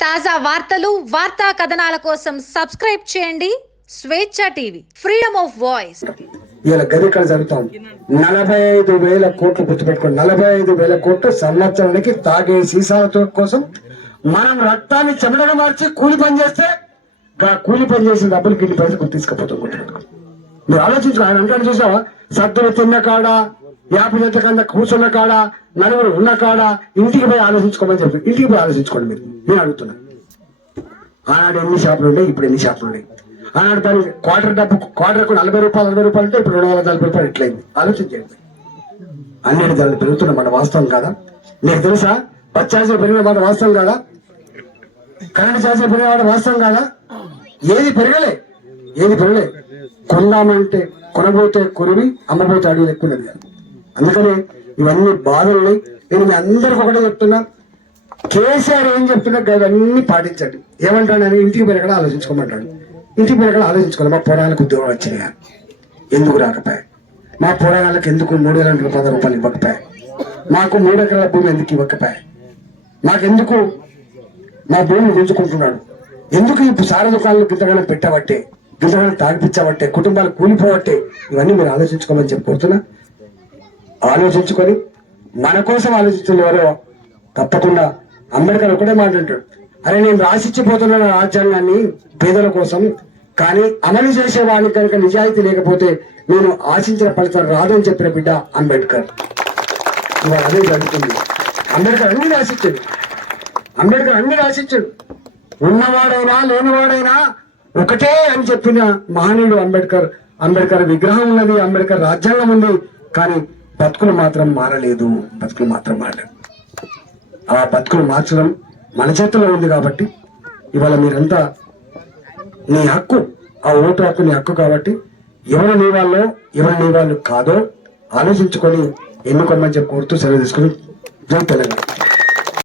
తాజా వార్తలు వార్తా కథనాల కోసం సబ్స్క్రైబ్ చేయండి. స్వేచ్ఛ టీవీ ఫ్రీడమ్ ఆఫ్ వాయిస్ ఇలా గది ఇక్కడ జరుగుతాం నలభై ఐదు వేల కోట్లు గుర్తుపెట్టుకోండి. నలభై ఐదు వేల కోట్లు సంవత్సరానికి తాగే సీసాల కోసం మనం రక్తాన్ని చెమటగా మార్చి కూలి పని చేస్తే కూలి పని చేసిన డబ్బులు గిన్ని పైసలు తీసుకుపోతాం గుర్తుపెట్టుకో మీరు ఆలోచించు ఆయన అంటే చూసావా? సద్దులు తిన్న కాడ యాభై చెట్ల కింద కూర్చున్న కాడ నలుగురు ఉన్న కాడ ఇంటికి పోయి ఆలోచించుకోమని చెప్పి ఇంటికి పోయి ఆలోచించుకోండి మీరు. నేను అడుగుతున్నా. ఆనాడు ఎన్ని షాపులు ఉన్నాయి ఇప్పుడు ఎన్ని షాపులు ఉన్నాయి ఆనాడు దాని క్వార్టర్ డబ్బు క్వార్టర్కు నలభై రూపాయలు నలభై రూపాయలు అంటే ఇప్పుడు రెండు వందల నలభై రూపాయలు ఎట్లయింది? ఆలోచించండి అన్నిటి ధరలు పెరుగుతున్న మాట వాస్తవం కాదా? నీకు తెలుసా? బస్ ఛార్జీలు పెరిగిన మాట వాస్తవం కాదా? కరెంట్ ఛార్జీలు పెరిగిన మాట వాస్తవం కాదా? ఏది పెరగలే ఏది పెరగలే. కొందామంటే కొనబోతే కొరివి అమ్మబోతే అడుగులు ఎక్కువ కాదు. అందుకని ఇవన్నీ బాధలు నేను మీ అందరికి ఒకటే చెప్తున్నా. కేసీఆర్ ఏం చెప్తున్నా అవన్నీ పాటించండి. ఏమంటాడు అని ఇంటికి పెరగడం ఆలోచించుకోమంటాడు. ఇంటికి పెరగడం ఆలోచించుకోవాలి. మా పోరాణాలకు ఉద్యోగం వచ్చినాయా? ఎందుకు రాకపోయా? మా పొరాలకు ఎందుకు మూడు వేల రెండు పది రూపాయలు ఇవ్వకపోయా? మాకు మూడు ఎకరాల భూమి ఎందుకు ఇవ్వకపోయా? మాకెందుకు మా భూమిని గుంజుకుంటున్నాడు? ఎందుకు ఈ సార దుకాణాలు గింతగానే పెట్టబట్టే గింతగానే తాగిపించబట్టే కుటుంబాలు కూలిపోవట్టే ఇవన్నీ మీరు ఆలోచించుకోమని చెప్పి కోరుతున్నా. ఆలోచించుకొని మన కోసం ఆలోచించిన ఎవరో తప్పకుండా అంబేద్కర్ ఒకటే మాట అంటాడు. అరే నేను రాసిచ్చిపోతున్న రాజ్యాంగాన్ని పేదల కోసం కానీ అమలు చేసేవాడికి కనుక నిజాయితీ లేకపోతే నేను ఆశించిన ఫలితం రాదని చెప్పిన బిడ్డ అంబేద్కర్. ఇవాళ అదే జరుగుతుంది. అంబేద్కర్ అన్ని రాసిచ్చాడు. అంబేద్కర్ అన్ని రాసిచ్చాడు. ఉన్నవాడైనా లేనివాడైనా ఒకటే అని చెప్పిన మహనీయుడు అంబేద్కర్. అంబేద్కర్ విగ్రహం ఉన్నది అంబేద్కర్ రాజ్యాంగం ఉంది కానీ బతుకులు మాత్రం మారలేదు బతుకులు మాత్రం మారలేదు. ఆ బతుకులు మార్చడం మన చేతిలో ఉంది కాబట్టి ఇవాళ మీరంతా నీ హక్కు ఆ ఓటు హక్కు నీ హక్కు కాబట్టి ఎవరు నీ వాళ్ళు ఎవరు నీ వాళ్ళు కాదో ఆలోచించుకొని ఎన్నుకోమని చెప్పి కోరుతూ సెలవు తీసుకుని జై తెలంగాణ.